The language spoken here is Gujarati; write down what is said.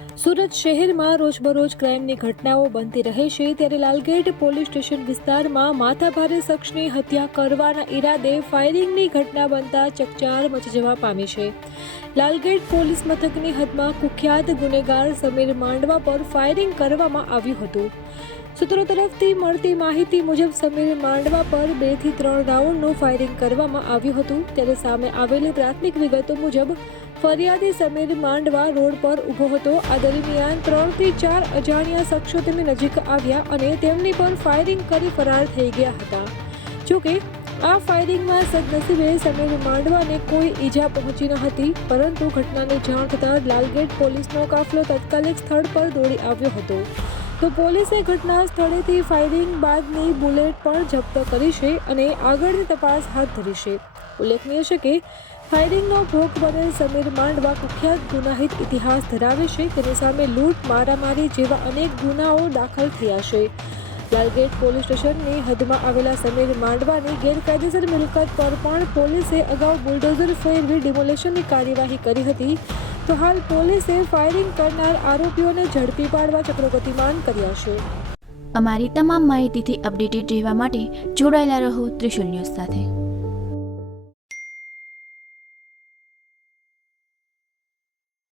સુરત શહેરમાં રોજબરોજ ક્રાઇમની ઘટનાઓ બનતી રહે છે, ત્યારે લાલગેટ પોલીસ સ્ટેશન વિસ્તારમાં માથાભારે શખ્સની હત્યા કરવાના ઈરાદે ફાયરિંગની ઘટના બનતા ચકચાર મચી જવા પામી છે. લાલગેટ પોલીસ મથકની હદમાં કુખ્યાત ગુનેગાર સમીર માંડવા પર ફાયરિંગ કરવામાં આવ્યું હતું. સૂત્રો તરફથી મળતી માહિતી મુજબ સમીર માંડવા પર 2 થી 3 રાઉન્ડનું ફાયરિંગ કરવામાં આવ્યું હતું. ત્યારે સામે આવેલી પ્રાથમિક વિગતો મુજબ ફરિયાદી સમીર માંડવા રોડ પર ઊભો હતો. આ દરમિયાન 3 થી 4 અજાણ્યા શખ્સો તેમની નજીક આવ્યા અને તેમની પર ફાયરિંગ કરી ફરાર થઈ ગયા હતા. જોકે આ ફાયરિંગમાં સદનસીબે સમીર માંડવાને કોઈ ઈજા પહોંચી ન હતી, પરંતુ ઘટનાની જાણ થતાં લાલગેટ પોલીસનો કાફલો તાત્કાલિક સ્થળ પર દોડી આવ્યો હતો. તો પોલીસે ઘટના સ્થળેથી ફાયરિંગ બાદની બુલેટ પણ જપ્ત કરી છે અને આગળની તપાસ હાથ ધરી છે. ઉલ્લેખનીય છે કે ફાયરિંગનો ભોગ બનેલ સમીર માંડવા કુખ્યાત ગુનાહિત ઇતિહાસ ધરાવે છે. તેની સામે લૂંટ, મારામારી જેવા અનેક ગુનાઓ દાખલ થયા છે. લાલગેટ પોલીસ સ્ટેશનની હદમાં આવેલા સમીર માંડવાની ગેરકાયદેસર મિલકત પર પણ પોલીસે અગાઉ બુલડોઝર ફેરવી ડિમોલેશનની કાર્યવાહી કરી હતી. તો હાલ પોલીસે ફાયરિંગ કરનાર આરોપીઓને ઝડપી પાડવા ચક્રો ગતિમાન કર્યા છે. અમારી તમામ માહિતીથી અપડેટેડ રહેવા માટે જોડાયેલા રહો ત્રિશુલ ન્યૂઝ સાથે.